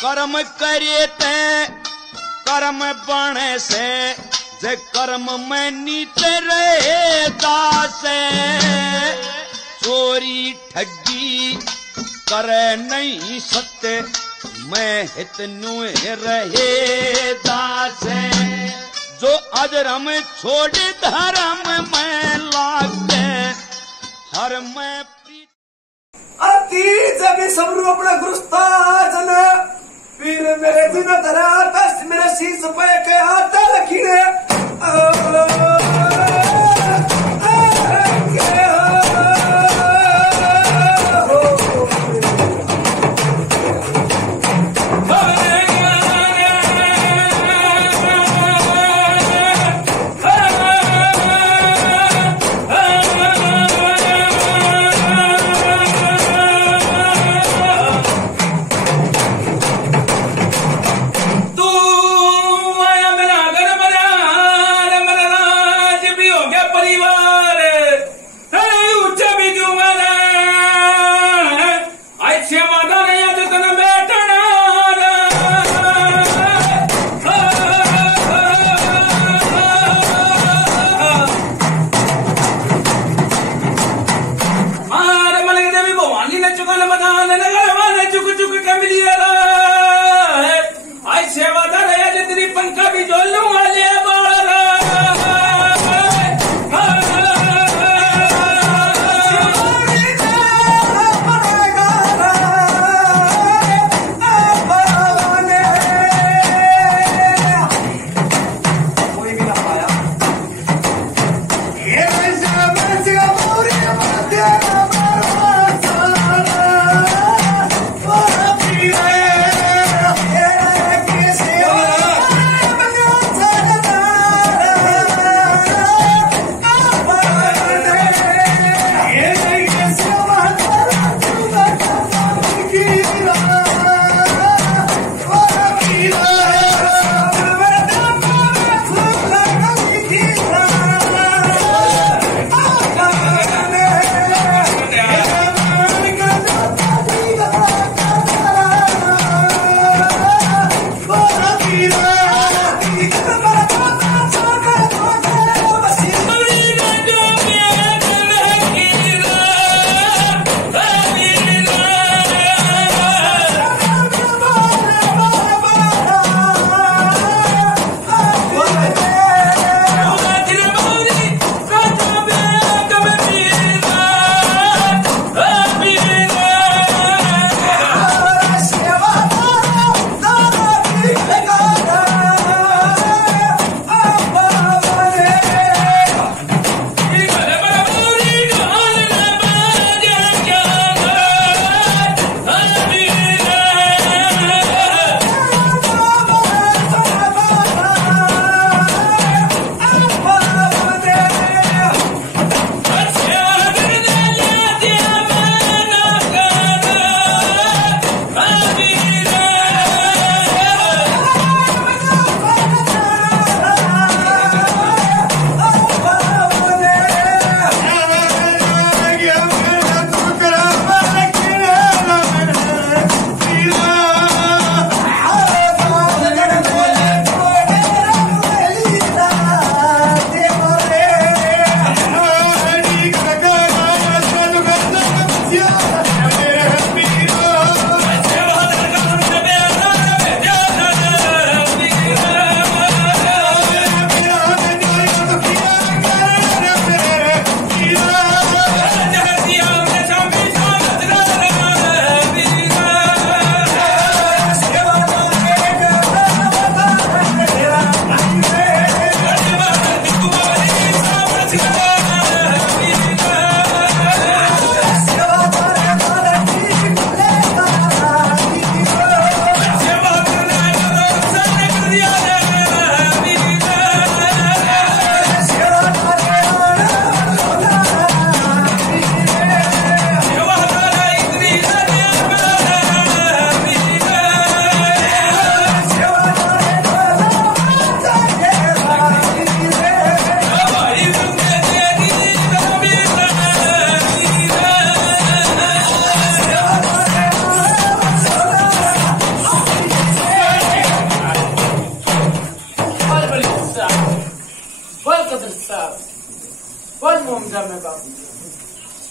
कर्म करे ते कर्म बने से जे कर्म में नीचे रहे दास चोरी ठगी करे नहीं सत्य मैं हित नुए रहे दास जो अधर्म छोड़ धर्म में लागे हर में अति जब सबरू अपना गुरुस्ता जन फिर मेरे दिन धरा तस मेरे शीश पे के हाथ लकीरे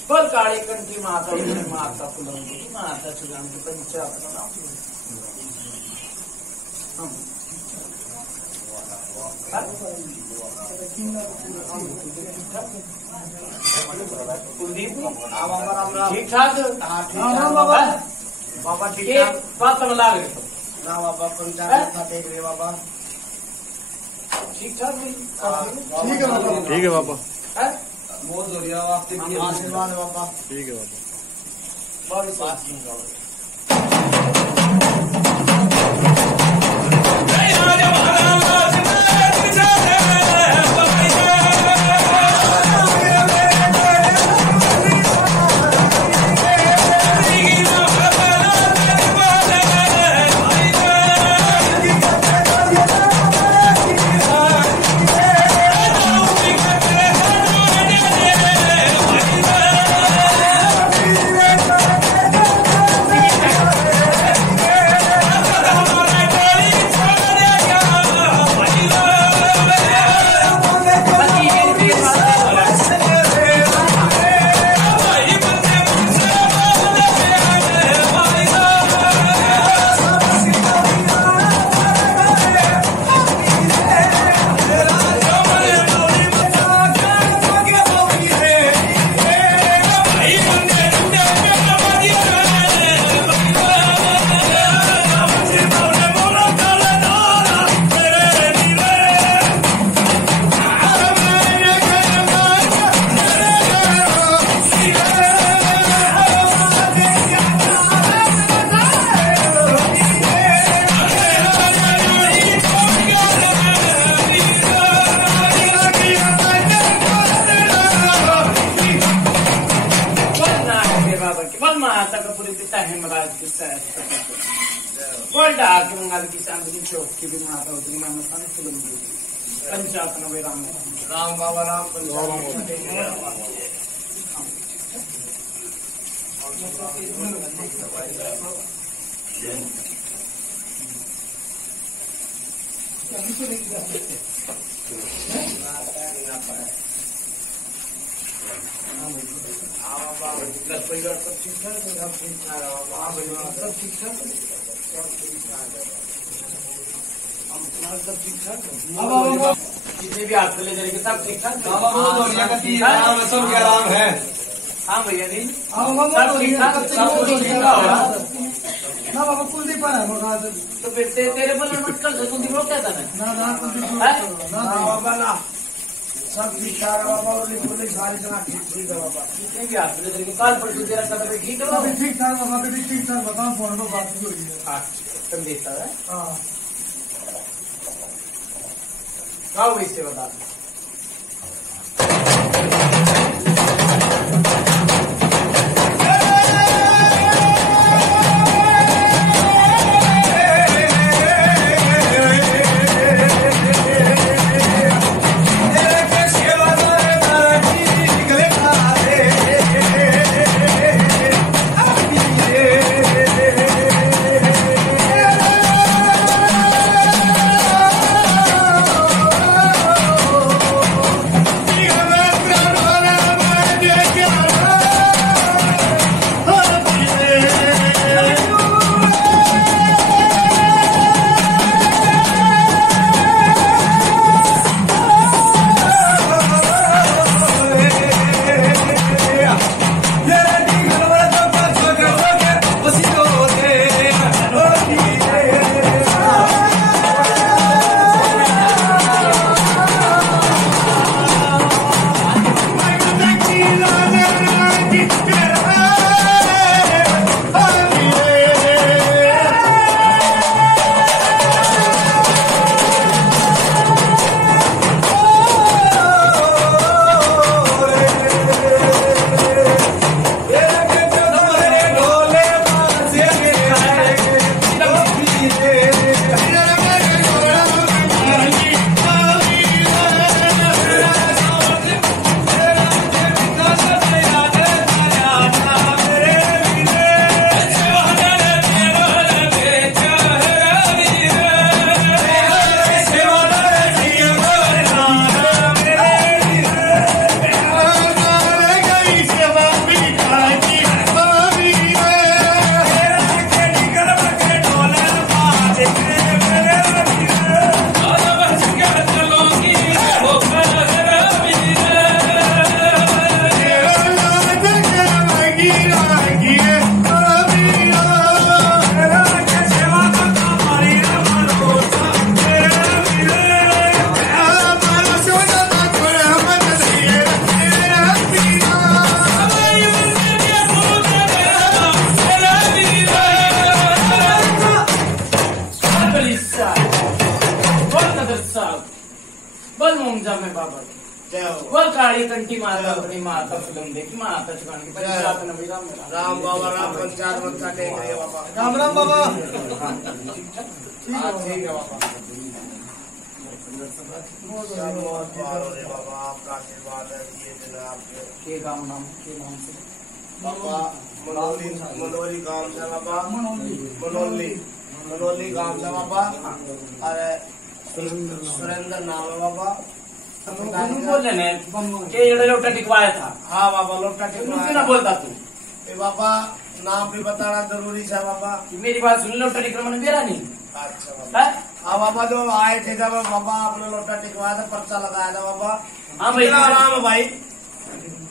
पर काली कंठी माता माता फुलंगी माता सुगंध पंचात्मा कुलदीप ठीक ठाक बाबा ठीक ठाक बात समझ आ गई ना बाबा पंचायत देख रहे बाबा ठीक ठाक ठीक है बाबा ठीक है बाबा बहुत हो रहा आपके आशीर्वाद है बाबा ठीक है बाबा बहुत बात नहीं बाबा चौक की भी माता होती पंचानवे राम राम बाबा राम परिवार सब ठीक ठाक सब ठीक ठाक जितने भी हाथ ले जाएंगे सब ठीक ठाक सब क्या नाम है हाँ भैया नहीं सब ठीक ठाक सब ठीक ठाक ना बाबा कुलदीप है तो फिर तेरे बल मत कर कुलदीप लोग कहता ना बाबा ना सब ठीक ठाक है बाबा और पुलिस सारी जगह ठीक है बाबा जितने भी हाथ ले जाएंगे काल पर तेरा कदम ठीक है बाबा ठीक ठाक बाबा भी ठीक ठाक बताओ फोन पर बात हो रही है हाँ तुम देखता है हाँ क्या हुई इससे बता डबल मोमजा में बाबा जय हो। वो काली कंठी माता अपनी माता फिल्म देखी माता चुकान की पंचायत नबी राम राम बाबा राम पंचायत मत्था टेक रही है बाबा। राम राम बाबा। हाँ ठीक है बाबा। सब बहुत बार हो रहे बाबा, आपका आशीर्वाद है ये दिन आपके। के गाँव नाम के नाम से बाबा मनोली गांव से बाबा, मनोली गांव से बाबा। अरे सुरेंद्र नाम है बाबा। बोले ने के ये लोटा टिकवाया था। हाँ बाबा लोटा तू क्यों ना बोलता तू? ए बाबा नाम भी बताना जरूरी है बाबा। मेरी बात सुन, लोटा टिकवा मैंने मेरा नहीं अच्छा बाबा। है। हाँ बाबा जो आए थे जब बाबा आपने लोटा टिकवाया था, पर्चा लगाया था बाबा। हाँ भाई। कितना आराम है भाई,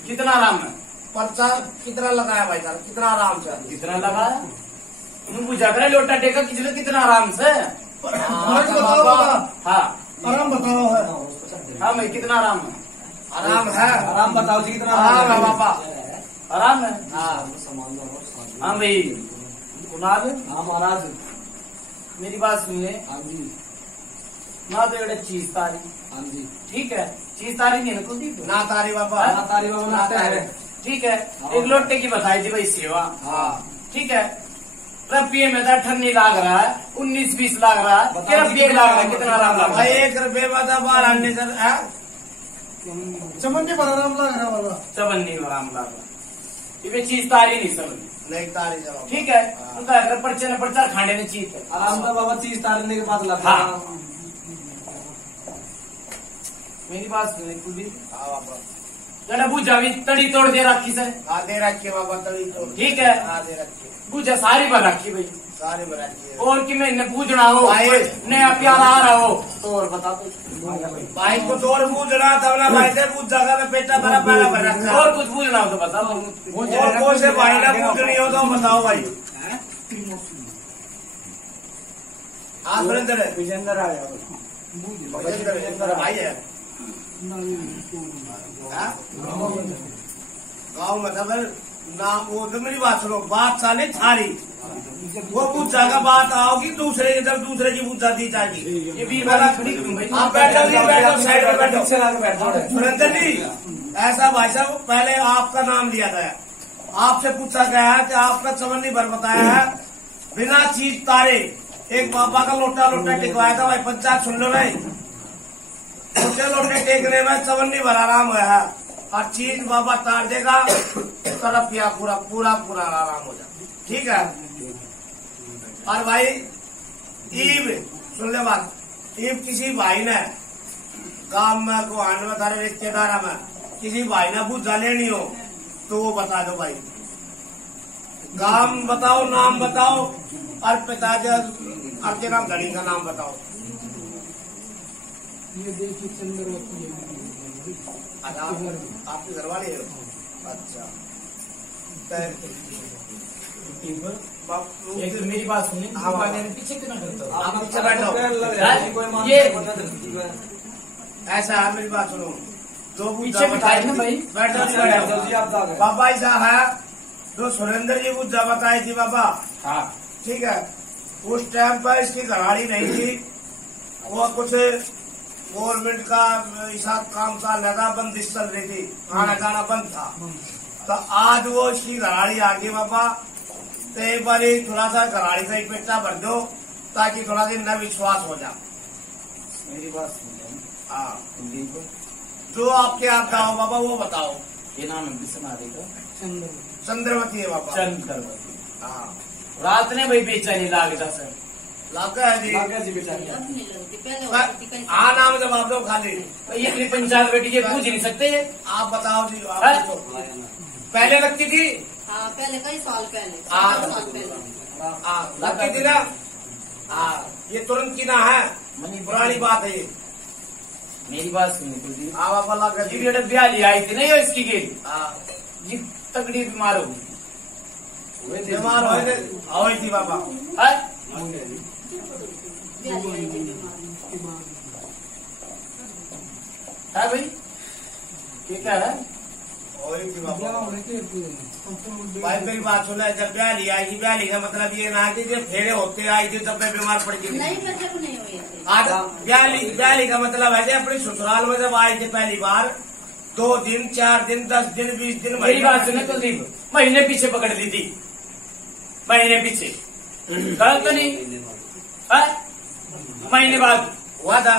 कितना आराम है? पर्चा कितना लगाया भाई साहब, कितना आराम से। कितना लगाया? तुम पूछा करे लोटा टेका किचले कितना आराम से? बताओ बाबा। हाँ आराम बताओ है। हाँ भाई कितना आराम है? आराम है। आराम बताओ जी कितना आराम है बाबा। आराम है। हाँ हाँ भाई कुणाल हाँ महाराज। मेरी बात सुनिए। हाँ जी। ना तो एड़े चीज तारी। हाँ जी। ठीक है, चीज तारी नहीं है ना कुछ ना तारी बाबा। ना तारी बाबा नाते हैं। ठीक है। एक लोटे की बताई थी भाई सेवा। हाँ ठीक है। रुपये में तो 18 लाग रहा है, 19-20 लाग रहा है, बताओ रुपये लाग रहा है, कितना आराम लग रहा भाई है? 1 रुपये में तो बाहर आने सर है। चमन जी पर आराम लग रहा बाबा। सबन्नी में आराम लग रहा है। ये चीज तारी नहीं सबन्नी। नहीं तारी जवाब। ठीक है। उनका अगर पर्चे न पर्चा खाने ने चीज है। आराम तो बाबा चीज तारने के बाद लगता हाँ। मेरी बात सुनिए कुलदीप। हाँ बाबा। जरा बूझा भी तड़ी तोड़ दे रखी से। हाँ दे रखिए बाबा तभी तो। ठीक है। हाँ दे रखिए बूझा सारी बार रखी भाई। सारे में रखिए। और कि मैं इन्हें पूछना हो भाई। नया प्यारा आ रहा हो तो और बता दो। भाई को तो और पूछना तब ना भाई से पूछ जाएगा तो पेटा भरा पहला भर रखा। और कुछ पूछना हो तो बता दो। और कौन से भाई ना पूछनी हो तो बताओ भाई। हाँ सुरेंद्र है। विजेंद्र आया। विजेंद्र भाई है। गाँव में था फिर ना वो तो मेरी बात सुनो, बात साले थारी वो पूछा का बात आओगी दूसरे की तरफ, दूसरे की पूछा दी जाएगी। ये भी वाला खड़ी क्यों भाई? आप बैठो जी, बैठो साइड में बैठो। सुरेंद्र जी ऐसा भाई साहब पहले आपका नाम लिया गया, आपसे पूछा गया है कि आपका चवन्नी भर बताया है बिना चीज तारे। एक बाबा का लोटा टिकवाया था भाई, पंचायत सुन लो भाई। लोटे टेकने में चवन्नी भर आराम है, हर चीज बाबा तार देगा तरफ या पूरा पूरा पूरा आराम हो जाए। ठीक है। और भाई ईब सुन ले बात, ईब किसी भाई ने गांव में को आने में तारे रिश्तेदार में किसी भाई ने पूछा लेनी हो तो वो बता दो भाई। गांव बताओ, नाम बताओ और पिताजी आपके नाम घड़ी का नाम बताओ। ये देखिए चंद्रवती अच्छा आपके घर वाले हो? अच्छा एक तो मेरी बात सुनिए। हाँ, हाँ। पीछे क्यों ना करते हो? आप पीछे बैठो। ये ऐसा है मेरी बात सुनो, दो पीछे बिठाए ना भाई। बैठो जी, बैठो। बाबा ऐसा है जो सुरेंद्र जी बुद्धा बताई थी बाबा। हाँ ठीक है। उस टाइम पर इसकी घराड़ी नहीं थी, वो कुछ गवर्नमेंट का ऐसा काम चल रहा था, बंदिश चल रही थी, खाना खाना बंद था। तो आज वो इसकी घराड़ी आ गई बाबा, तो एक बार थोड़ा सा घराड़ी का एक पेटा भर दो ताकि थोड़ा दिन न विश्वास हो जाए। मेरी बात सुनिए। हाँ कुलदीप जो आपके आता हो बाबा वो बताओ। ये नाम है बिस्नारी का चंद्रवती है बाबा। चंद्रवती। हाँ रात ने भाई बेचैनी लाग जा सर। लागा है जी। जी बेटा। हाँ नाम जब आप लोग खाली ये अपनी पंचायत बेटी ये पूछ नहीं सकते। आप बताओ जी। आप है? पूछो। पहले लगती थी। हाँ पहले कई साल पहले, हाँ। 7 साल पहले। हाँ लगती थी ना। हाँ ये तुरंत की ना है, पुरानी बात है ये। मेरी बात सुनिए कुलदीप। हाँ बाबा लगा ये जी। बेटा ब्याली आई थी नहीं हो इसकी गेली, हाँ ये तगड़ी बीमार हो गई। बीमार हो थी बाबा। है? ब्याली आई थी बीमार। है भाई? ये क्या है? हो थी बाबा। क्या होने के भाई मेरी बात सुना, जब ब्याली आएगी, ब्याली का मतलब ये ना कि जब फेरे होते आई थी तब मैं बीमार पड़ गई। नहीं मेरे को नहीं हुई थी। आज ब्याली का मतलब है कि अपनी ससुराल में जब आई थी पहली बार 2 दिन 4 दिन 10 दिन 20 दिन मेरी बात सुने तो महीने पीछे पकड़ ली थी, महीने पीछे गलत तो नहीं है? महीने बाद हुआ था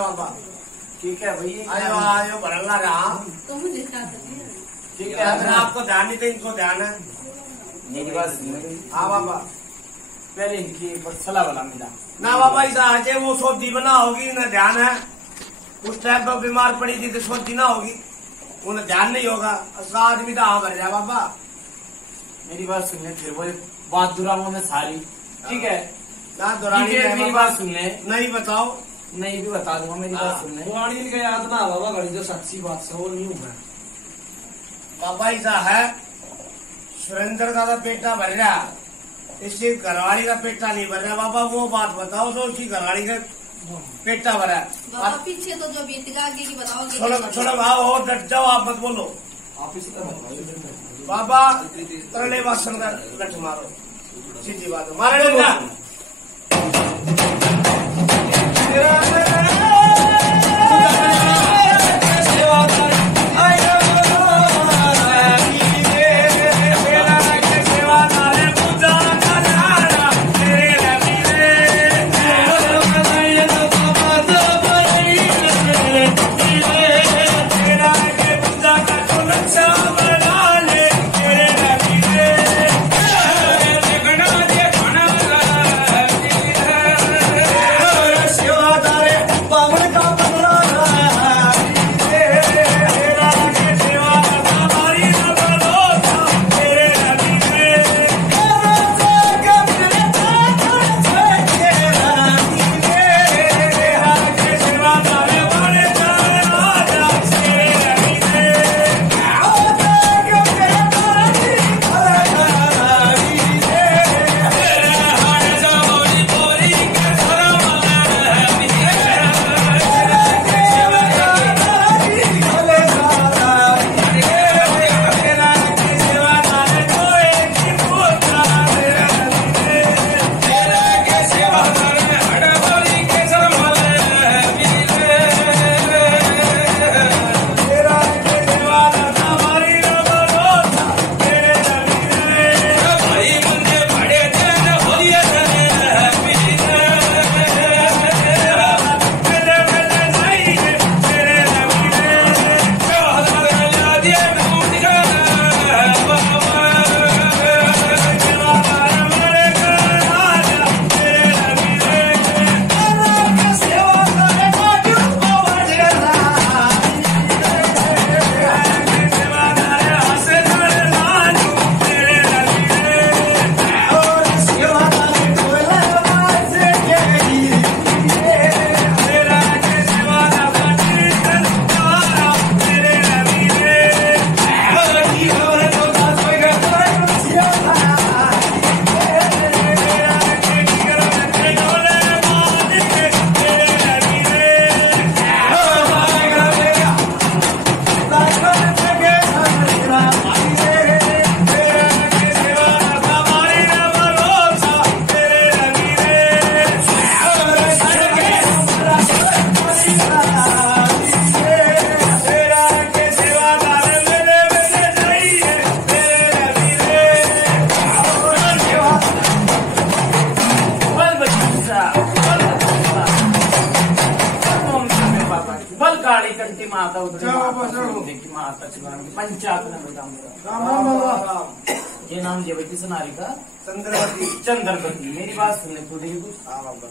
बाबा। ठीक है भाई, आयो भरला रहा। तो मुझे क्या करती है? ठीक अगर है। आपको ध्यान नहीं तो इनको ध्यान है। मेरी बात सुनो, हाँ बाबा। पहले इनकी सलाह वाला मिला ना बाबा ऐसा आज वो सोची बना होगी ना ध्यान है। उस टाइम पर बीमार पड़ी थी तो सोची ना होगी, उन्हें ध्यान नहीं होगा। आदमी तो हाँ भर जाए बाबा। मेरी बात सुन ले, फिर वो बात दुराओं में सारी ठीक है। ना दोरानी ठीक है, मेरी बात सुन ले, नहीं बताओ। नहीं भी बता दूंगा, मेरी बात सुन ले। पुरानी का याद ना बाबा घड़ी जो सच्ची बात से वो नहीं हूँ मैं। बाबा ऐसा है, सुरेंद्र का तो पेटा भर रहा, इसकी घरवाली का पेटा नहीं भर रहा। बाबा वो बात बताओ जो उसकी घरवाली का पेटा भरा। बाबा पीछे तो जो बीत गया आगे की बताओगे। छोड़ो भाव, डट जाओ, आप मत बोलो। आप इसी तरह बाबा तरले वासन का लठ मारो, सीधी बात है, मारे ना। काली कंटी माता उधर चलो, चलो। माता चुनावी पंचायत में बताऊँ राम राम बाबा। ये नाम देवती सोनारी का चंद्रवती। चंद्रपति। मेरी बात सुन ले, तू देखी कुछ हाँ बाबा।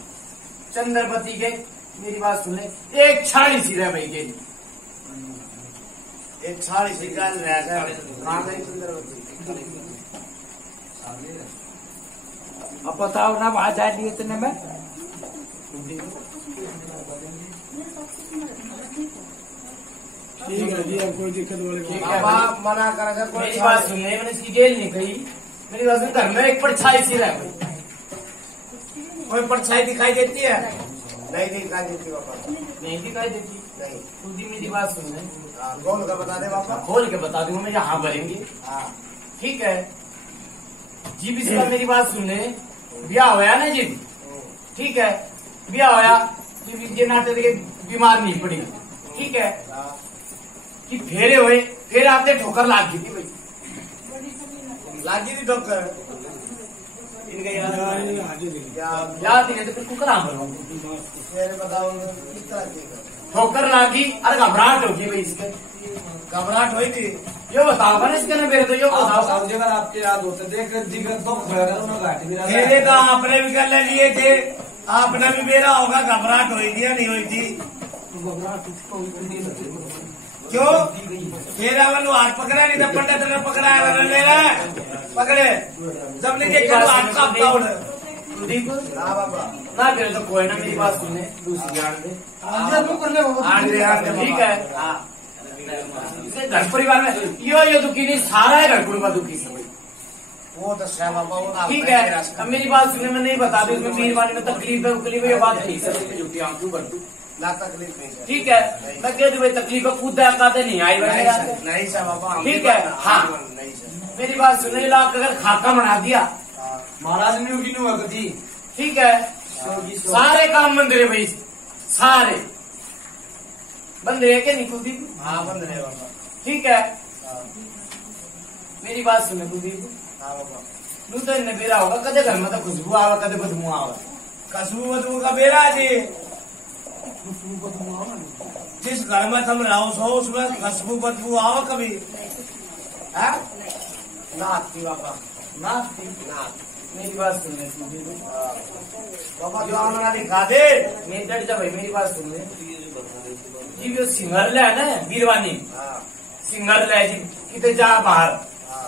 चंद्रपति के, मेरी बात सुन ले, एक छाड़ी सी रह भाई के एक छाड़ी सी गाल रह गया, नाम है चंद्रवती। अब बताओ ना, वहां जा लिए इतने में ठीक है जी, अब कोई दिक्कत वाली बात ठीक है बाबा भाई। मना करेगा कोई मेरी बात सुन ले, मैंने इसकी गेल नहीं कही। मेरी बात सुन, घर में एक परछाई सी रह भाई। कोई परछाई दिखाई देती है? नहीं दिखा देती बाबा, नहीं दिखाई देती। नहीं। खुद ही मेरी बात सुन ले, कौन का बता दे बाबा। खोल के बता दूंगा मैं, यहाँ भरेंगे। हाँ ठीक है जी, इसका मेरी बात सुन ले। ब्याह होया ना जी, ठीक है, ब्याह होया तो ये नाटे के बीमार नहीं पड़ी, ठीक है, कि फेरे हुए, फिर आपने ठोकर लाग गई थी भाई, लागी थी डॉक्टर। इनका याद नहीं है तो फिर कुकर आम भरूंगा। फिर बताऊंगा किस तरह की ठोकर लागी और घबराहट होगी भाई इसके, घबराहट हुई थी। यो बताओ ना इसके ना, मेरे तो यो बताओ। अगर आपके याद होते देख जिगर तो मेरे तो आपने भी कर लिए थे, आपने भी मेरा होगा। घबराहट हुई थी या नहीं हुई थी? क्यों? मेरा वालों हाथ पकड़ा नहीं था, पंडित ने पकड़ाया मेरा पकड़े जब लेके हाथ कांपता उड़। कुलदीप हाँ बाबा, ना फिर तो कोई ना, मेरी बात सुनने दूसरी जान दे। कर ले बाबा। ठीक है, इसे घर परिवार में यो दुखी नहीं, सारा है घर परिवार दुखी से भाई। वो तो सह बाबा, वो ना ठीक है, अब मेरी बात सुनने में नहीं बता दी, उसमें मेहरबानी में तकलीफ है, उकलीफ है, ये बात नहीं सर, झूठी आंखों कर दू। ना तकलीफ नहीं सर। ठीक है, मैं कह दू भाई तकलीफ है, खुद आते नहीं आई नहीं बनेगा। सर, नहीं सर बाबा, हम ठीक भी है, बता- हाँ। नहीं सर। मेरी बात सुनने लाख अगर खाका बना दिया हाँ, महाराज ने की नहीं हुआ थी। ठीक है, सारे काम मंदिर है भाई, सारे बंदे है क्या नहीं कुलदीप? हाँ बंद रहे बाबा। ठीक है, हाँ मेरी बात सुने कुलदीप, हाँ बाबा। नू तो इन्हें बेरा होगा, कदे घर में तो खुशबू आवा, कदे बदबू आवा। कसबू बदबू का बेरा जी, जिस घर में तुम रहो सो उसमें खुशबू बदबू आओ कभी? है ना आती बाबा, ना ना। मेरी बात सुन ले कुलदीप, बाबा जो हमारा दिखा दे। मेरी डर जा भाई, मेरी बात सुन ले जी। जो सिंगर है ना बीरवानी, हाँ सिंगर है जी, कितने जा बाहर हाँ।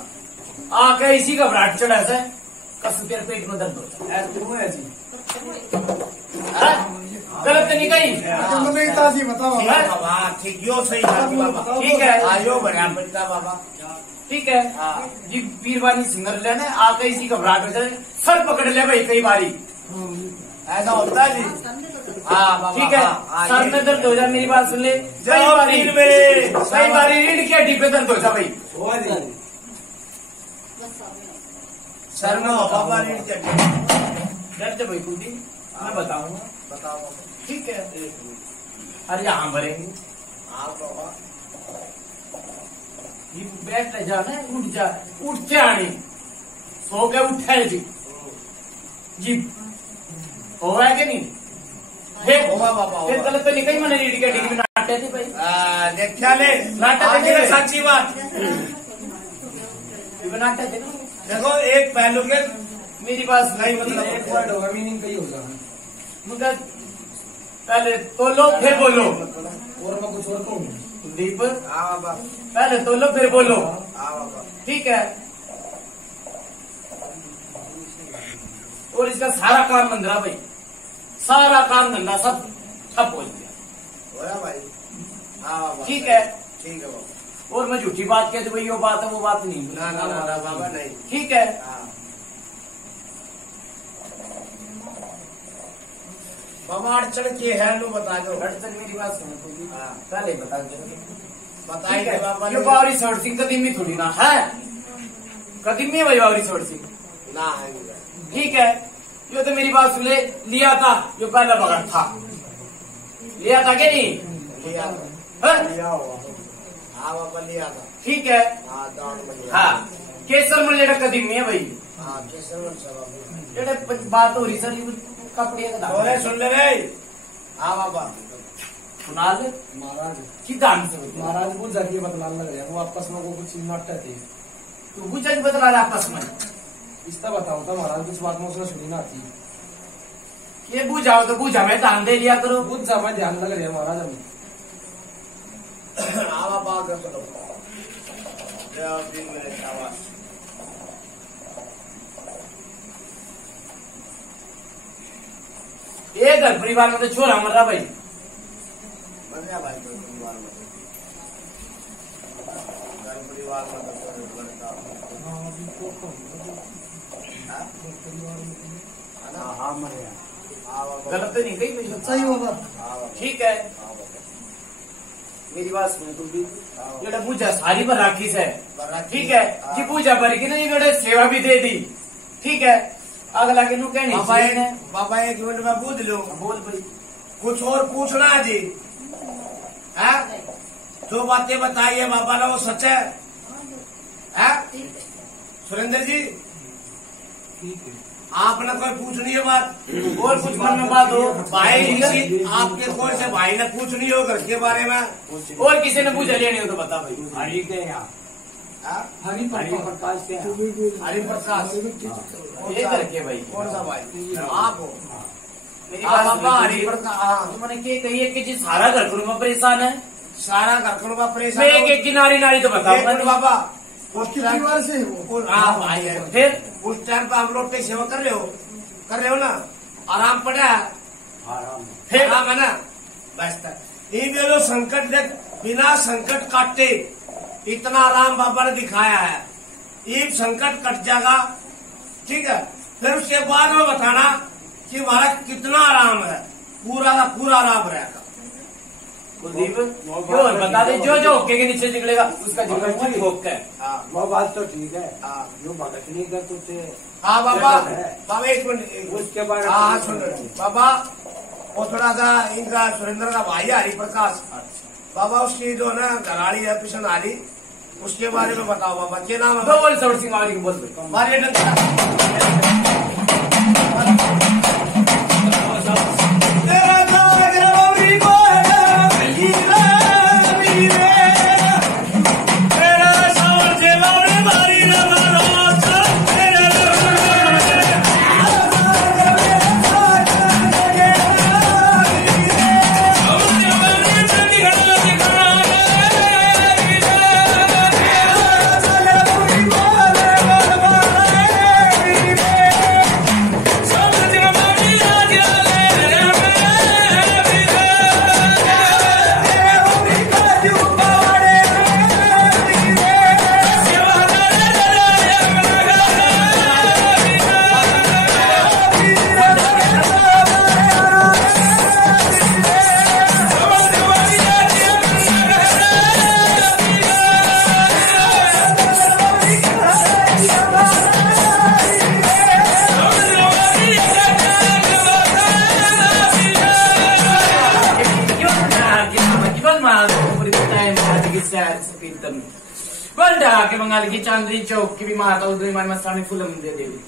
आके इसी का घबराहट चढ़ा से कसु तेरे पेट में दर्द होता है जी। हाँ? गलत तो नहीं कही? ताजी बताओ। ठीक है बाबा, ठीक यो सही बात बाबा। ठीक है, आयो बढ़िया बनता बाबा। ठीक है हाँ जी। बीरवानी सिंगर लेने आके इसी घबराहट हो जाए, सर पकड़ ले भाई कई बारी, ऐसा होता है जी। हाँ बाबा, ठीक है, हाँ, सर ये- में दर्द हो जाए, मेरी बात सुन ले, कई जाओ बारी पीर में। कई बारी रीढ़ की हड्डी पे दर्द हो जाए भाई। सर में हो बाबा रीढ़ की हड्डी। डरते भाई कुलदीप, मैं बताऊंगा, बताओ बाबा। ठीक है, अरे यहाँ भरेंगे, हाँ बाबा। ये बैठ ले जा ना, उठ जा, उठते आनी, सो के उठे जी होगा कि नहीं? होगा बाबा, फिर होगा। गलत तो नहीं कही, मैंने रीढ़ के डिग्री में नाटे थे भाई, देखा ले नाटक आगे देखे। सच्ची बात। ये बनाते थे ना। देखो एक पहलू के मेरी बात नहीं सुन, मतलब एक वर्ड होगा मीनिंग कही होगा मुझे पहले तोलो फिर बोलो। और मैं कुछ और कहूँ। दीप, हाँ बाबा, पहले तोलो फिर बोलो, हाँ बाबा। ठीक है। और इसका सारा काम धंधा भाई, सारा काम धंधा सब ठप हो गया, होया भाई। हाँ बाबा, ठीक है। ठीक है बाबा। और मैं झूठी बात कहती भाई, वो बात है वो बात नहीं, ना ना ना बाबा नहीं। ठीक है। हाँ बाबा, अड़चन की है लो बता दो। अड़चन मेरी बात सुनो, हाँ पहले बता दो, बताइए बाबा। ये बावरी छोड़ सिंह कदीमी थोड़ी ना है, कदीमी है भाई बावरी छोड़ सिंह, ना है ठीक है। ये तो मेरी बात सुन ले, लिया था जो पहला बगड़ था, लिया था क्या नहीं? लिया हाँ? लिया हुआ। हाँ बाबा लिया था। ठीक है, हाँ दान में लिया। हाँ। केसर में लेना कदीमी है भाई, हाँ कैसे सब जेड़े बात हो रही सर, ये कपड़े का दाम बोले सुन ले रे। हाँ बाबा, सुना ले महाराज कि दाम से होती है। महाराज को जाके बतलाने लग रहे हैं वो आपस में को कुछ नाटक थे तू गुजर की बतला रहा आपस में, इसका बताओ था महाराज कुछ बात में उसने सुनी ना थी ये बुझाओ तो बुझा में दान दे लिया करो। कुछ ज्यादा ध्यान लग रहे हैं महाराज हम हाँ बाबा आगे चलो। जय दिन मेरे शाबाश। एक घर परिवार में तो छोरा मर रहा भाई, बन गया भाई कोई परिवार में। घर परिवार में तो कोई लड़का। हाँ? है ना? हाँ मर गया, गलत तो नहीं कही भाई? सही बाबा। ठीक है, मेरी बात सुनो तुम भी। ये पूजा सारी पर राखी से, ठीक है जी, पूजा पर की नहीं बेटे सेवा भी दे दी, ठीक है। अगला के नु कहनी बाबा 1 मिनट में पूछ लो। बोल भाई। कुछ और पूछना है जी? है जो बातें बताइए बाबा ने वो सच है? सुरेंद्र जी आपने कोई पूछनी है बात? और कुछ मन में बात हो भाई किसी आपके कोई से भाई ने पूछनी हो घर के बारे में? और किसी ने पूछा लिया नहीं हो तो बता भाई। हरी के यहाँ हरी प्रकाश के यहाँ हरि प्रकाश ये करके भाई कौन सा भाई? आप हो? मेरी बात बाबा सुनो, हरि प्रकाश तुमने क्या कही कि जी सारा घर कुटुंब परेशान है। सारा घर का परेशान मैं एक की नारी नारी तो बताओ एक मिनट बाबा उस कितनी टाइम बार से वो हाँ भाई है। फिर उस टाइम पे हम लोग की सेवा कर रहे हो ना? आराम पड़ा है? आराम फिर आराम है ना? बस तक ये भी लोग संकट देख बिना संकट काटे इतना आराम बाबा ने दिखाया है। ये संकट कट जाएगा, ठीक है। फिर उसके बाद में बताना कि हमारा कितना आराम है, पूरा का पूरा आराम रहेगा। कुलदीप और बता दे जो जो होके के नीचे निकलेगा उसका जीवन मत भोग है। वो बात तो ठीक है। हाँ। जो भगत नहीं कर तुझे हाँ बाबा जगत है। बाबा 1 मिनट उसके बारे में हाँ सुन रहे हो। बाबा वो थोड़ा सा इनका सुरेंद्र का भाई है हरि प्रकाश, बाबा उसकी जो है ना घराड़ी है पिशन आली, उसके बारे में बताओ बाबा। क्या नाम है? दो बोल सौर सिंह वाली को बोल भाई। हमारे के बंगाल की चांदनी चौक की भी माता मस्तानी फूलम दे देवी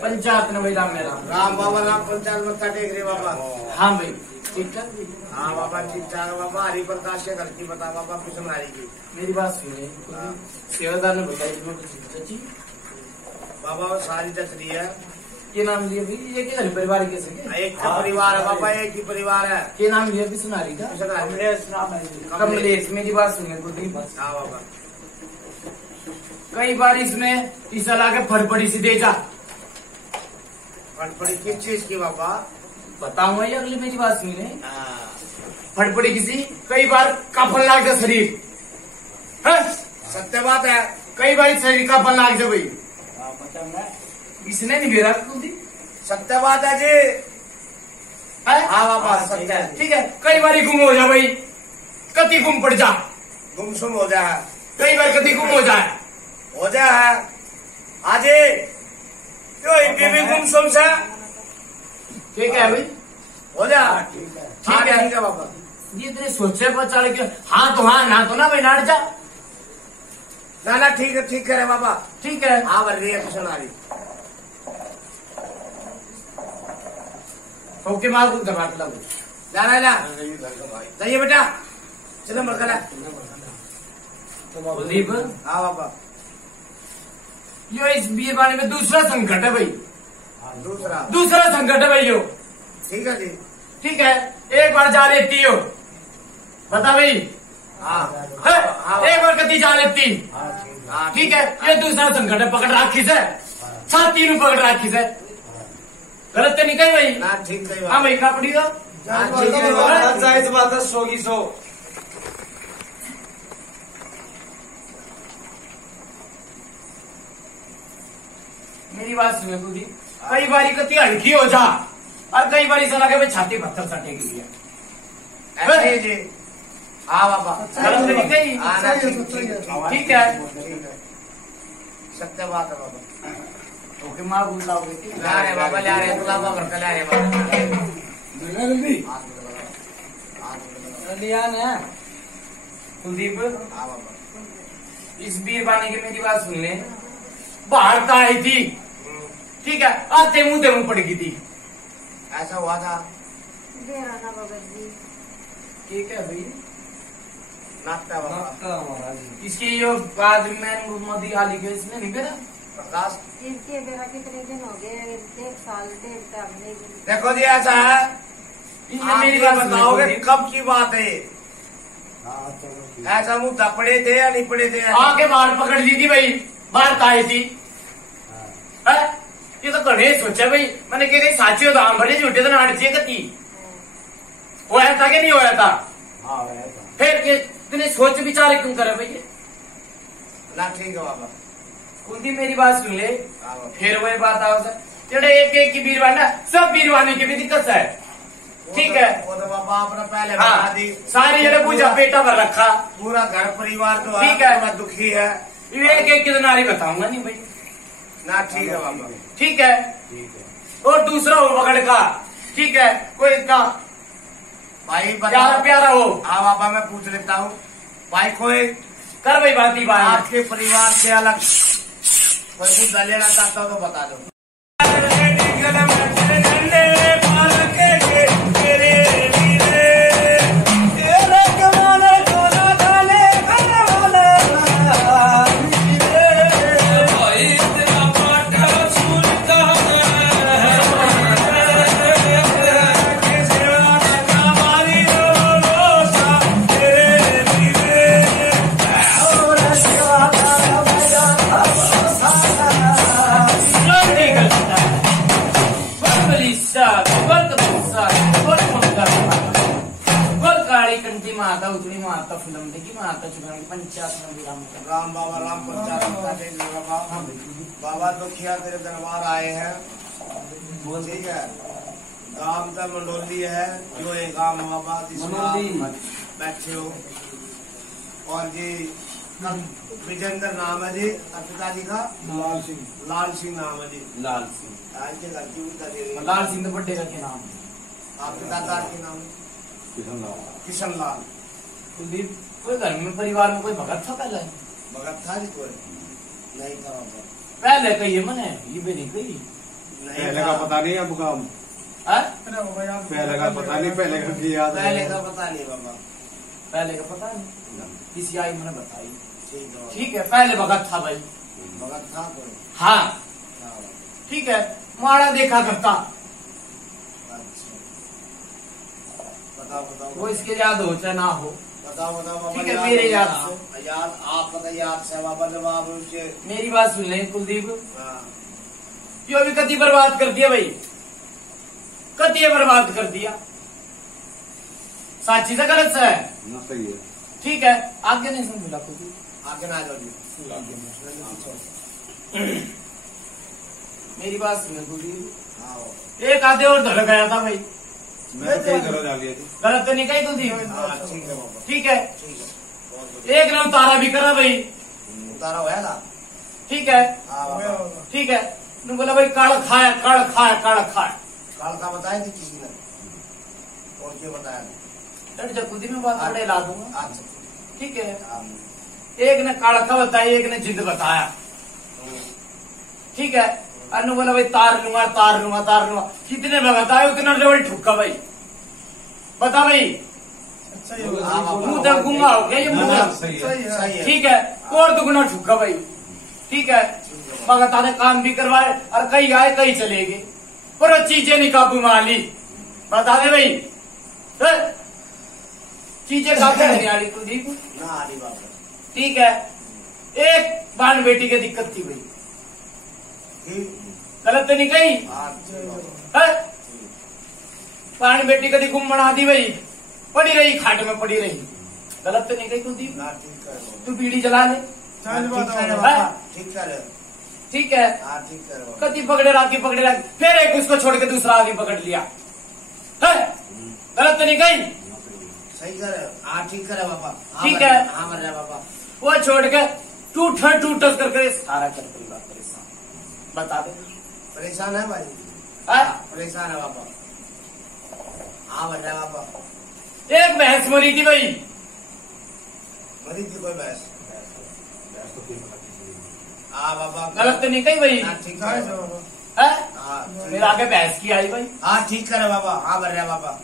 पंचायत न राम में राम बाबा राम पंचायत मत्था टेक रहे बाबा। हाँ भाई ठीक है। हाँ बाबा ठीक ठाक बाबा। हरि प्रकाश के घर की बता बाबा पिशन हरी की। मेरी बात सुनिए, सेवादार ने बताई चाची बाबा वो सारी जच रही है। ये नाम लिया भाई, ये क्या परिवार कैसे क्या? एक का परिवार है बाबा, एक ही परिवार है। क्या नाम लिया भी सुनारी का? पिशन हरी। कमलेश नाम है। कमलेश। मेरी बात सुनिए कुलदीप, हाँ बाबा। कई बार इसमें इस ला के फड़फड़ी सी दे जा। फटफड़ी किस चीज की बाबा? बताऊंगा ये अगली मेरी बात सुनिए। फड़फड़ी किसी कई बार काफन लाग जा शरीर है? सत्य बात है। कई बार शरीर काफन लाग जा भाई। हाँ, पता है। इसने नहीं घेरा कुलदीप सत्य बात है जी। है? हाँ बाबा सत्य है। ठीक है। कई बार गुम हो जा भाई, कति गुम पड़ जा। गुमसुम हो जाए। कई बार कति गुम हो जाए। हो जाए आजे क्यों भी गुमसुम से ठीक है भाई, हो जा। ठीक है। ठीक है ठीक है बाबा। ये तेरे सोचे पर चढ़ के हाँ तो हाँ ना तो ना भाई नाट जा। ना ना ठीक है, ठीक है बाबा। ठीक है। हाँ बन रही है पिशन आ रही। ओके माल को दबा के लाओ। जाना जा जाइए बेटा, चलो मरकला। कुलदीप हाँ बाबा। यो इस बीरवानी में दूसरा संकट है भाई, दूसरा संकट है भाई यो। ठीक है जी। ठीक है। एक बार जा लेती हो बता भाई। हाँ है? हाँ एक बार कति जा लेती। हाँ ठीक है। ये दूसरा संकट है, पकड़ राखी से छाती में पकड़ राखी से। गलत तो नहीं कही भाई? ना ठीक है हाँ भाई कापड़ी दो। जायज बात है 100 की 100। मेरी बात सुनो कुलदीप, कई बारी कति हल्की हो जा और कई बार ऐसा लगे भाई छाती पत्थर सटेगी भैया। ऐसे ही जी। हाँ बाबा गलत नहीं गई। हाँ ना, सही है, ठीक सही है। ठीक है। ठीक है, सत्य बात है बाबा। ओके माँ बुलाओगे ला रहे बाबा, ला रहे गुलाबा भर के ला रहे बाबा। जल्दी हाथ में लगाओ, हाथ में लगाओ। जल्दी आना। कुलदीप हाँ बाबा। इस बीरबानी की मेरी बात सुन ले। बाहर तो आई थी, ठीक है, आते मुंह पड़ गई थी। ऐसा हुआ था। ठीक है भाई। नाटका बाबा। आपका महाराज इसकी जो बाद में मोदी हाली के इसने नहीं करा। प्रकाश इनके मेरा कितने दिन हो गए, 1 साल 1.5 साल नहीं। देखो जी, ऐसा है, इसने आप मेरी ये बात बताओगे सुनो। कब की बात है ये? हाँ चलो ऐसा मुंह पड़े थे या नहीं पड़े थे? आके बाहर पकड़ ली थी भाई, बाहर तो आई थी। है? ये तो कड़े सोचा भाई, मैंने कहा साची हो दाम बड़े झूठे तो नाट चाहिए कती होया था कि नहीं होया था? हाँ ऐसा फिर ये इतने सोच विचार क्यों करे भैया? ना ठीक है बाबा। कुलदीप मेरी बात सुन ले। हाँ बाबा। फिर वही बात आओ सर, जेड़े एक की बीरवाना सब बीरवानी की भी दिक्कत है। ठीक है। वो तो बाबा आपने पहले हाँ, बता दी। सारी जगह पूछा पेटा भर रखा। पूरा घर परिवार जो ठीक है। पूरा दुखी है। एक की तो नारी बताऊंगा नहीं भाई। ना ठीक है बाबा। ठीक है। ठीक है। और दूसरा हो पकड़ का, ठीक है, कोई इसका भाई प्यारा बताओ। प्यारा हो। हाँ बाबा, मैं पूछ लेता हूँ भाई, कोई कर भाई बात ही बात। आपके परिवार से अलग कोई मुद्दा लेना चाहता हो तो बता दो। माता उतनी माता फिल्म देखी, माता चुनाव पंचायत में विराम कर। राम बाबा राम पंचायत बाबा। बाबा दुखिया तेरे दरबार आए हैं, ठीक है। गांव का मंडोली है, जो एक गांव बाबा जिसमें आप बैठे हो। और जी विजेंद्र नाम है जी, और पिताजी का लाल सिंह लाल सिंह नाम है जी। लाल सिंह। आज के घर की पिताजी लाल सिंह तो बड्डे का क्या नाम है? आपके दादा के नाम किशन लाल। कुलदीप कोई घर में परिवार में कोई भगत था पहले? भगत था जी कोई? नहीं था बाबा। पहले कही मैंने, ये भी नहीं कही। नहीं पहले था। का पता नहीं अब काम हाँ? पहले का पता नहीं, पहले का की याद पहले का पता नहीं बाबा। पहले का पता नहीं, किसी आई मैंने बताई। ठीक है बाबा। ठीक है, पहले भगत था भाई। भगत था कोई? हाँ हाँ। ठीक है, माड़ा देखा करता। अच्छा, बताओ बताओ वो इसके याद हो चाहे ना हो। बताओ बताओ बाबा। ठीक है, मेरे याद से याद आप पता याद से बाबा, जब आप उससे मेरी बात सुन ले कुलदीप, हाँ, यो भी कति बर्बाद कर दिया भाई, कति बर्बाद कर दिया। साची से गलत से है। ना सही है। ठीक है, आगे नहीं सुन मिला कुलदीप। आगे ना जाओ जी। मेरी बात सुन कुलदीप, हाँ एक आधे और धर गया था भाई। मैं तो कई तरह डाल दिया थी। गलत तो नहीं कही कुलदीप? हाँ, ठीक है बाबा, ठीक है, ठीक है। बहुत बढ़िया। एक नाम तारा भी करा भाई। उतारा हुआ है ना? ठीक है, हाँ बाबा। ठीक है, तुम बोला भाई काड़ खाया काड़ खाया काड़ खाया। काल का बताया थी किसी ने? और क्या बताया? डर जा कुलदीप में बात बड़े ला दूंगा। अच्छा, ठीक है, हाँ, एक ने काड़खा बताई, एक ने जिद बताया। ठीक है, अनु बोला भाई तार लूंगा तार लूंगा तार लूंगा। कितने में बताए उतना लेवल ठुक्का भाई। बता भाई, हाँ बाबा। मुंह तक गुंगा हो गया ये ना, मुंह। ना, सही है। सही है। ठीक है, और दुगुना ठुक्का भाई। ठीक है, भगत ने काम भी करवाए और कई आए कई चले गए, पर वो चीजें नहीं काबू में आ ली। बता दे भाई, हैं? चीजें काबू में नहीं आ रही कुलदीप। ना आली बाबा। ठीक है, एक बाण बेटी की दिक्कत थी भाई। ठीक। गलत तो नहीं कही? हाँ, ठीक बाबा। है? बाण बेटी कभी गुम बना दी भाई, पड़ी रही खाट में पड़ी रही। गलत तो नहीं कही कुलदीप? ना ठीक है बाबा। तू बीड़ी जला ले। ठीक है बाबा, ठीक है। ठीक है, हाँ, ठीक है बाबा। कति पकड़े राखी फिर एक उसको छोड़ के दूसरा आदमी पकड़ लिया। है गलत तो नहीं कही? सही करे। हाँ ठीक करे बाबा। ठीक है। हाँ मर रहा बाबा। वो छोड़ के टूट करके सारा कर परिवार परेशान। बता दे परेशान है भाई? है? परेशान है बाबा। हाँ मर रहा बाबा। एक भैंस मरी थी भाई। मरी थी कोई भैंस? गैस तो फिर खा कीजिए। हाँ बाबा। गलत तो नहीं कही भाई? हाँ ठीक है बाबा। है? हाँ मेरे आगे भैंस की आई भाई। हाँ ठीक करे बाबा। हाँ मर रहा बाबा।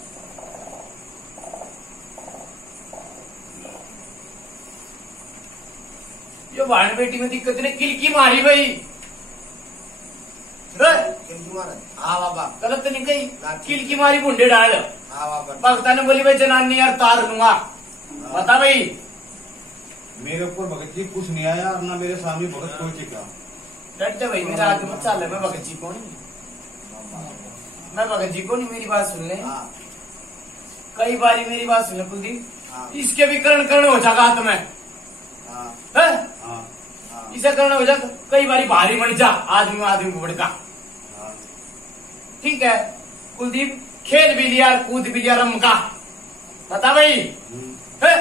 जो बहन बेटी में दिक्कत ने किलकी मारी भाई। है? किलकी मारा? हाँ बाबा। गलत तो नहीं कही? किलकी मारी बुंडे डाल। हाँ बाबा। भगता ने बोली भाई जनानी यार तार लूंगा। बता भाई। मेरे ऊपर भगत जी कुछ नहीं आया और ना मेरे सामने भगत कोई चिका। डट जा भाई, मेरा आगे मत चाल। मैं भगत जी को नहीं, मैं भगत जी को नहीं। मेरी बात सुन ले। हाँ कई बारी मेरी बात सुन ले कुलदीप। हाँ इसके भी करण हो जाएगा हाथ में। हाँ है? हाँ इसे करना हो जाए कई बारी भारी मर जा आदमी को बड़का। हाँ ठीक है कुलदीप, खेल भी लिया कूद भी लिया रम का। बता भाई। है?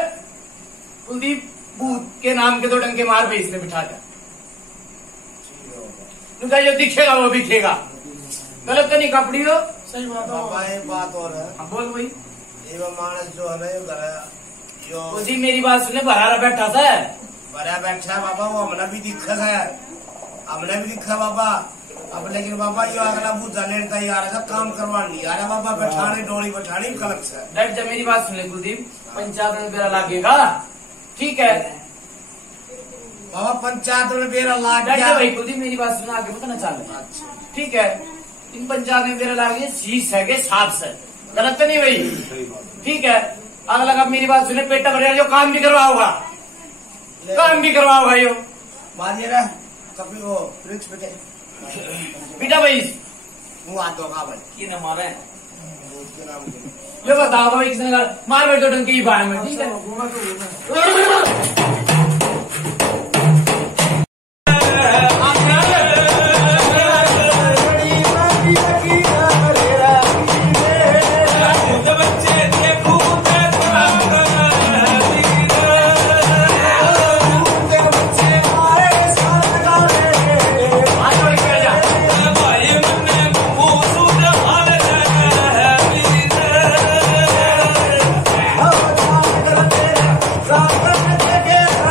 कुलदीप भूत के नाम के 2 डंके मार भाई इसने बिठा दिया। तुझे जो दिखेगा वो दिखेगा। गलत तो नहीं कपड़ी हो? सही बात बाबा है। एक बात और है। हाँ, बोल भाई। ये वो मानस जो है ना ये घर जो कुलदीप मेरी बात सुने, भरारा बैठा था। बड़ा बैठा है बाबा, वो हमने भी दिखा है। हमने भी दिखा बाबा। अब लेकिन बाबा ये अगला बूझा लेता ही आ रहा था, काम करवानी आ रहा बाबा। बैठाने डोली बैठानी कलक से। डट जा, मेरी बात सुन ले कुलदीप। पंचायत में बेरा लागेगा। ठीक है बाबा पंचायत में बेरा लाग डट गया। जा भाई कुलदीप, मेरी बात सुना आगे पता ना चल। ठीक है इन पंचायत में बेरा लागे शीश है के साफ से। गलत तो नहीं भाई? सही बात। ठीक है अगला का मेरी बात सुने, पेटा भर जो काम भी करवा होगा, काम भी करवा होगा यो। बाजी रहा कभी वो वृक्ष बेटे बेटा भाई मुँह हाथ धोखा भाई की न मारे उसके नाम के। ये बताओ भाई किसने कहा मार बैठो डंकी की बाय में। ठीक है Stop!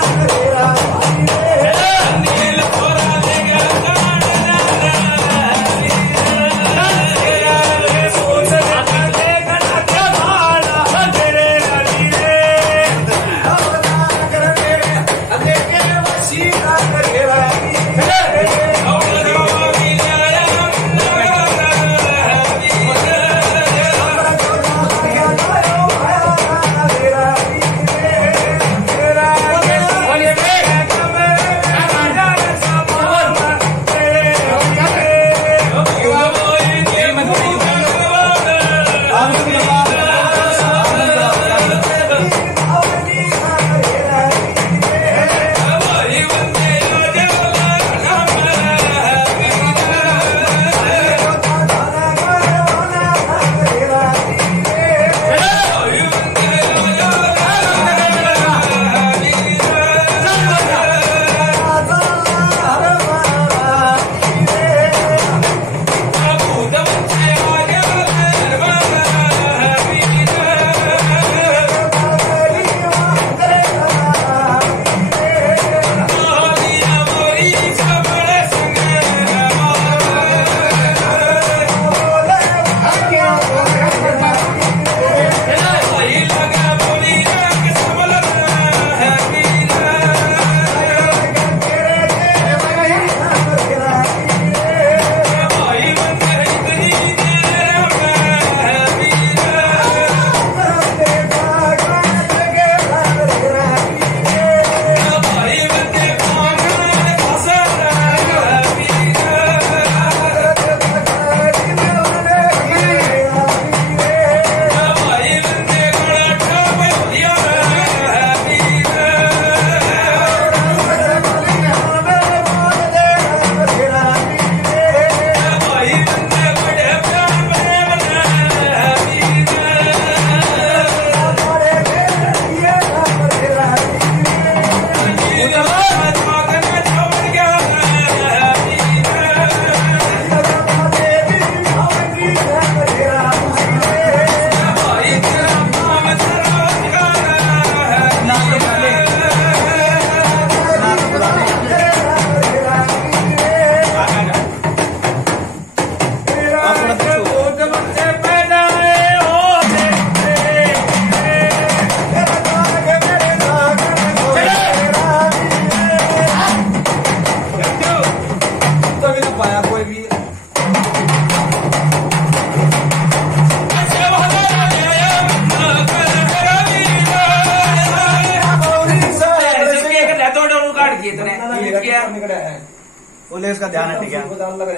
गैस का ध्यान हट गया,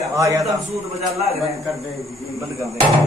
आ गया था। सूद बाजार लग रहा है। बंद कर दे।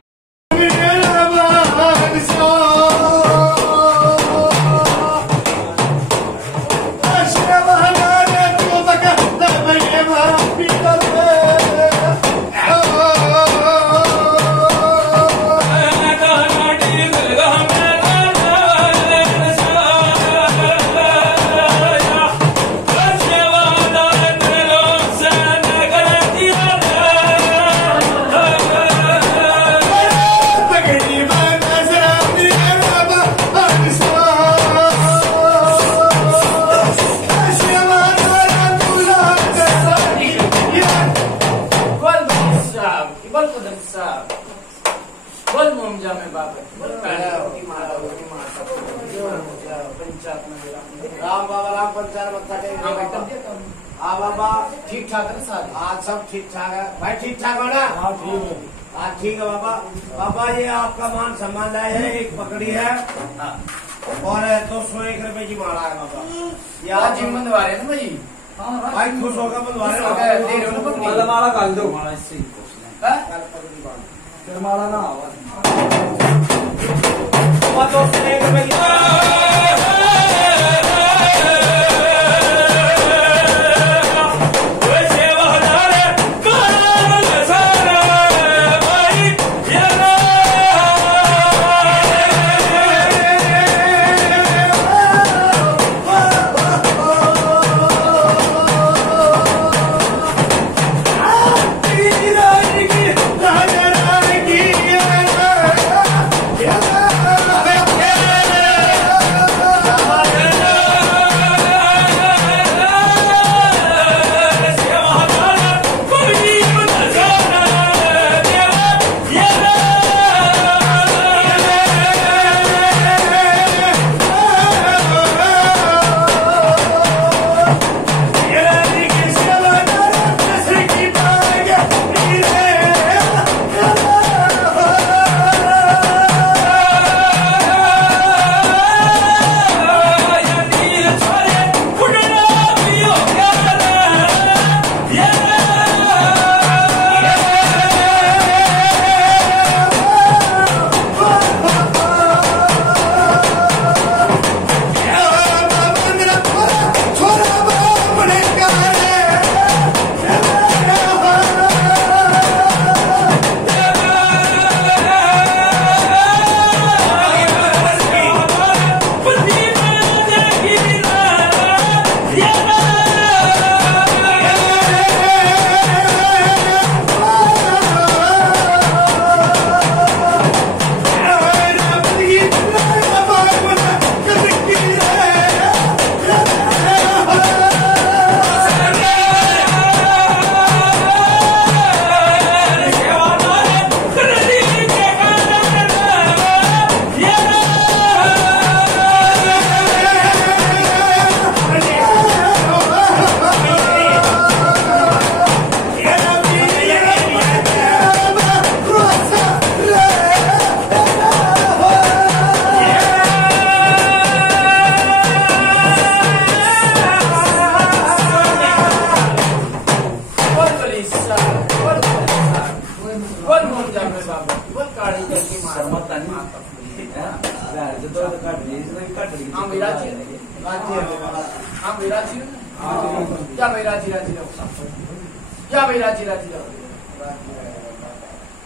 राम बाबा राम पंचायत मत्था टेक। हाँ बाबा ठीक ठाक है सारे? आज सब ठीक ठाक है भाई, ठीक ठाक हो ना? हाँ ठीक है बाबा। बाबा ये आपका मान सम्मान लाए है, एक पकड़ी है और 201 रुपए की माला है बाबा। ये आज आप जिम बंधवा रहे हैं ना भाई? भाई खुश होकर बंधवा रहे दे रहे हो ना पकड़ी? माला काट दो। माला ना 201 रुपए की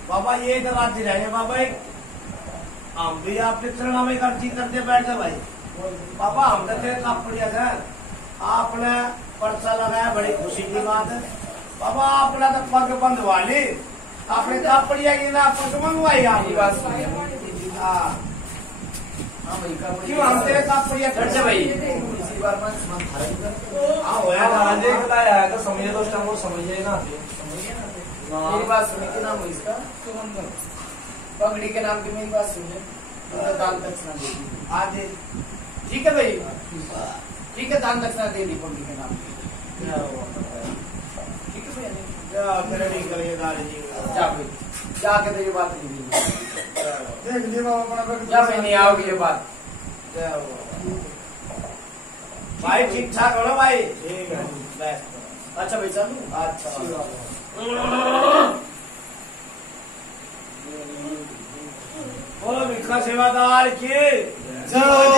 बाबा ये इधर राजी रहेंगे बाबा। हम भी आपने चरणा में अर्जी करते बैठे भाई। बाबा हम तो तेरे कापड़िया है, आपने पर्चा लगाया, बड़ी खुशी की बात है बाबा। आपने तो पग बंधवा ली, आपने कापड़िया की ना पग मंगवाई आपकी बात सुनिए। हाँ क्यों हम तेरे कापड़िया खर्चे भाई इसी बार में समझे तो वो समझे ना। मेरी बात सुनिए, क्या नाम है इसका? पगड़ी के नाम की मेरी बात सुनिए, दान दक्षिणा दे दी आज। ठीक है भाई, ठीक है, दान दक्षिणा दे दी पगड़ी के नाम की। ठीक है भैया, जा भाई जाके तो ये बात नहीं देख लिए बाबा जा भाई, नहीं आओगी ये बात। भाई ठीक ठाक हो ना भाई? ठीक है। अच्छा भाई चलू। अच्छा बोलो भिक्खा सेवादार की जय।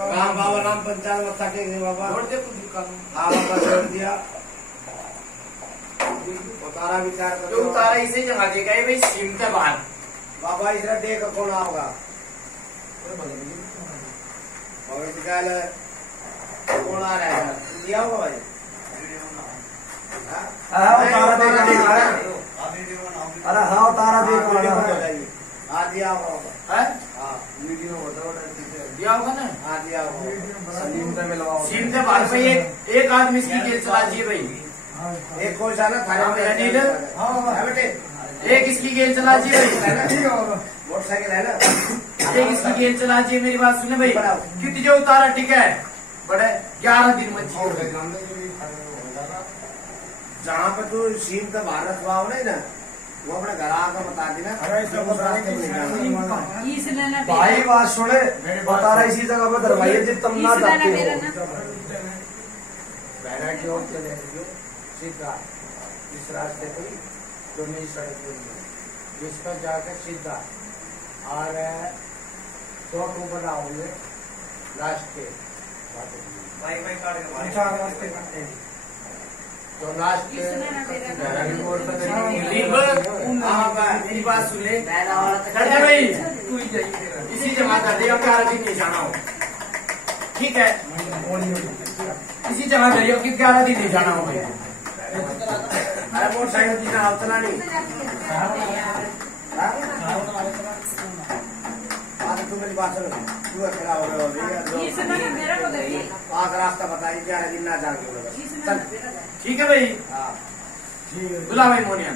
राम बाबा राम पंचायत मत्था टेक बाबा छोड़ दे बाबा छोड़ दिया। उतारा विचार कर जो उतारा इसे जमा देगा ये भाई सिम के बाद बाबा इधर देख कौन आओगा कौन आ रहा है दिया होगा भाई। अरे हाँ उतारा हाँ दिया होगा वीडियो दिया होगा ना। हाँ दिया होगा सिम से बाद में एक आदमी इसकी जेल चला चाहिए भाई। एक कोई साला थाने में बेटे एक इसकी गेल चला चाहिए भाई। मोटरसाइकिल है ना एक इसकी गेल चला चाहिए। मेरी बात सुने भाई कितनी जो उतारा ठीक है बड़े 11 दिन में जहाँ पे तू सीम का भारत भाव नहीं ना वो अपने घर आकर बता देना। भाई बात सुने बता रहा इसी जगह पर दरवाजे जित तुम ना जाते हो बैरा की ओर चले सीधा इस रास्ते पे जो नई सड़क है इस पर जाकर सीधा और 2 अक्टूबर आओगे लास्ट के तो लास्ट मेरी बात सुन ले भाई तू ही जाइए इसी जमा कर देगा 11 दिन नहीं जाना हो ठीक है। इसी जमा करिए कि 11 दिन नहीं जाना हो भाई। अरे मोटरसाइकिल जीना उतना नहीं तू मेरी बात सुन तू खड़ा हो रहे हो आग रास्ता बताइए 11 दिन ना जाके ठीक है भाई। बुला भाई मोनिया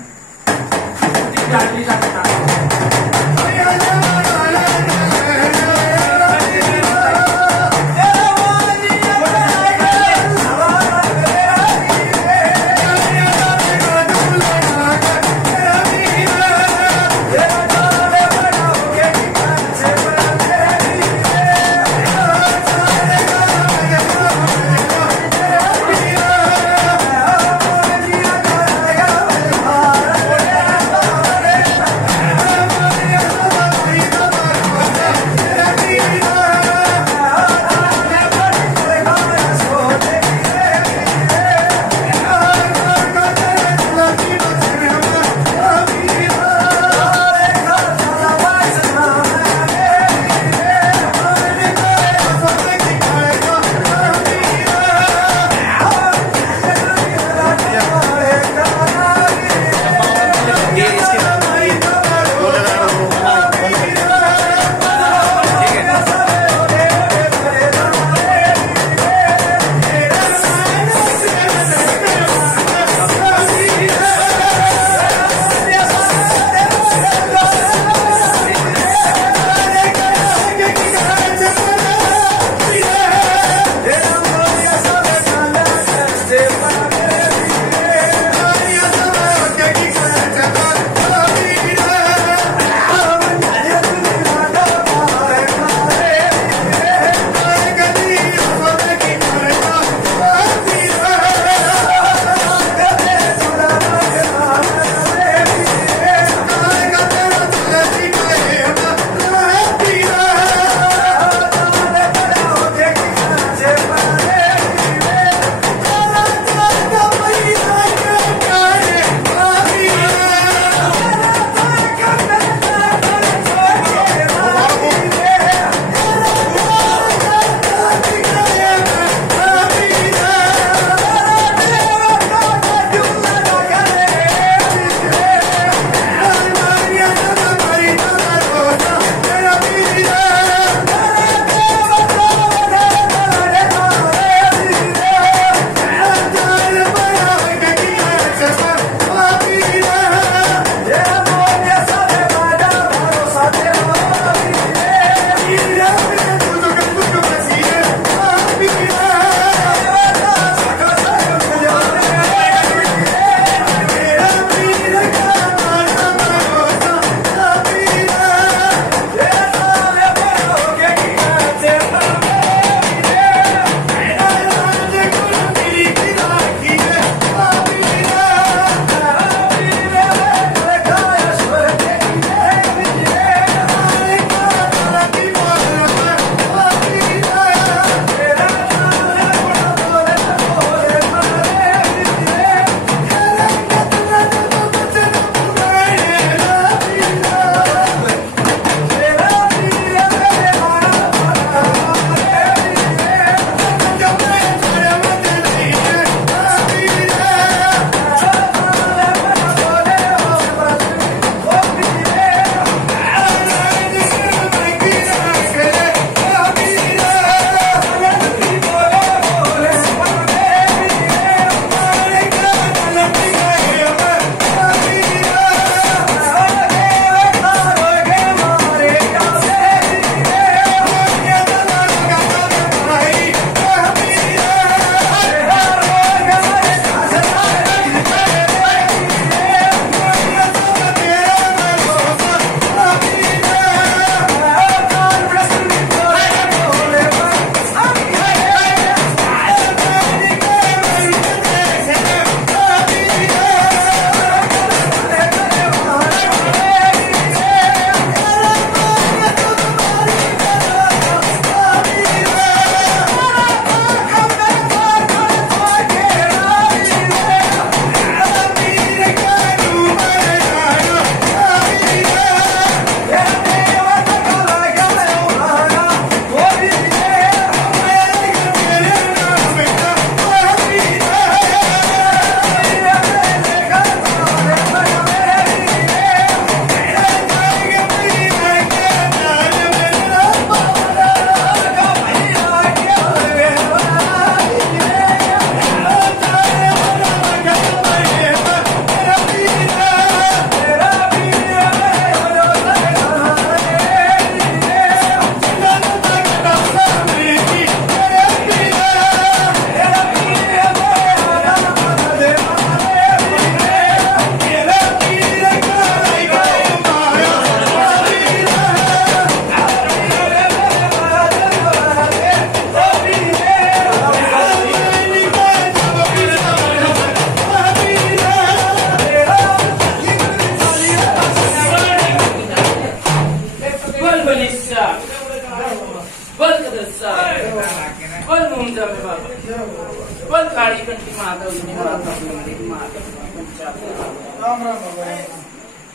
राम राम बाबा।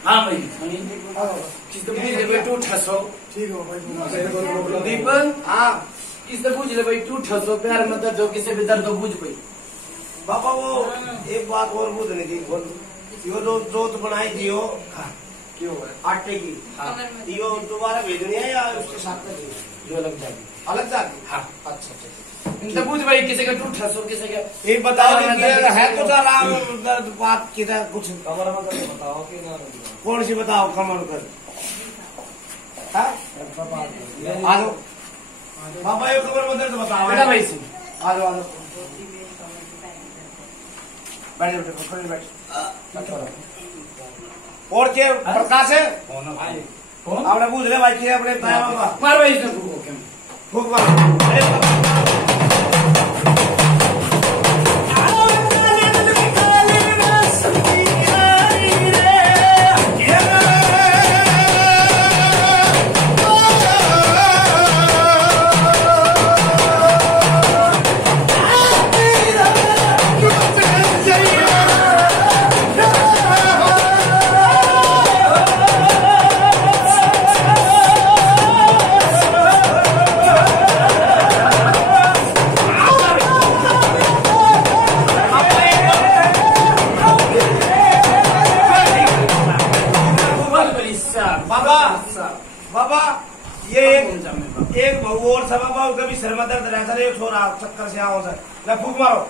हाँ भाई किस तो पूछ ले भाई तू ठसो ठीक हो भाई। दीपन हाँ किस तो पूछ ले भाई तू ठसो प्यार में दर्द हो किसी भी दर्द हो पूछ भाई। बाबा वो एक बात और पूछनी थी, यो जो जोत बनाई थी यो क्यों आटे की, यो दोबारा भेजनी है या उसके साथ में जो अलग जाएगी अलग जाती? हाँ अच्छा इनसे पूछ भाई किसी का टूट ठसो किसी का ये बताओ है कुछ आराम दर्द बात की कुछ कमर में करके बताओ कि ना कौन सी बताओ कमर कर आ जाओ बाबा ये कमर में दर्द बताओ बेटा भाई से आ जाओ बैठ बैठ बैठ और के प्रकाश है आपने पूछ ले भाई के अपने बाबा मार भाई इसने फूको क्या फूक मार बाबा ये एक बहु और सब बाबू कभी सर में दर्द रहता है छोरा चक्कर से आओ सर मैं फूक मारो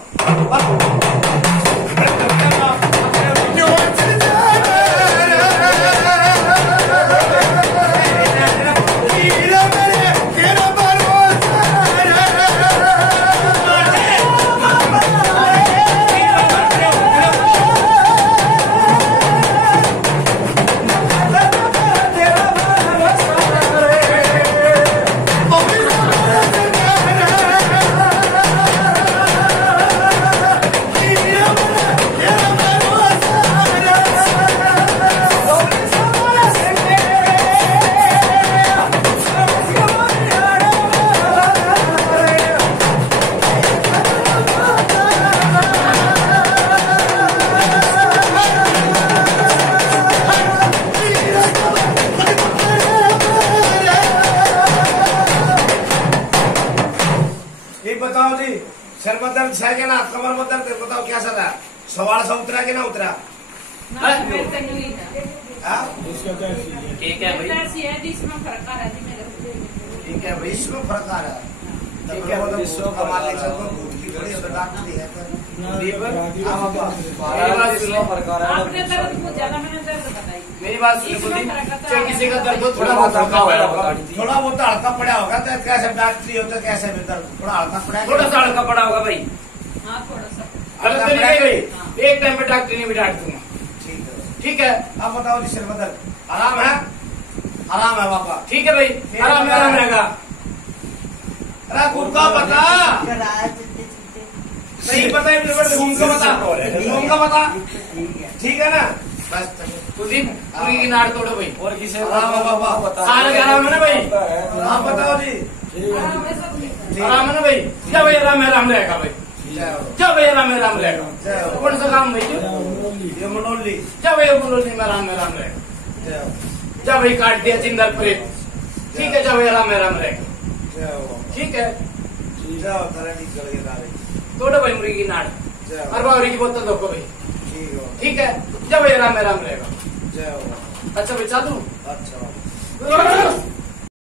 बताओ जी सर में दर्द है क्या ना कमर में दर्द बताओ क्या सर है सवाल सा उतरा कि ना उतरा ठीक है भाई ठीक है भाई इसमें फर्क आ रहा है मेरी बात सुनिए चाहे किसी का दर्द हो थोड़ा बहुत हल्का होगा थोड़ा बहुत हल्का पड़ा होगा तो कैसे डॉक्टरी होता है कैसे भी दर्द थोड़ा हल्का पड़ा थोड़ा सा हल्का पड़ा होगा भाई अलग तो नहीं भाई एक टाइम पे डॉक्टरी नहीं भी डांट दूंगा ठीक है आप बताओ जी सर में दर्द आराम है पापा ठीक है भाई आराम रहेगा अरे घूम का बता सही पता है घूम का बता ठीक है ना बस कुलदीप पूरी की नाड़ तोड़ो भाई और किसे सारे आराम है ना भाई आप बताओ जी आराम है ना भाई क्या भाई आराम रहेगा भाई क्या भाई आराम रहेगा कौन सा काम भाई ये मनोली क्या भाई मनोली में आराम रहेगा क्या भाई काट दिया चिंदर प्रेत ठीक है क्या भाई आराम रहेगा ठीक है तोड़ो भाई मुर्गी की नाड़ और बावरी की बोतल धोको भाई ठीक है जब आराम रहेगा अच्छा भाई चालू अच्छा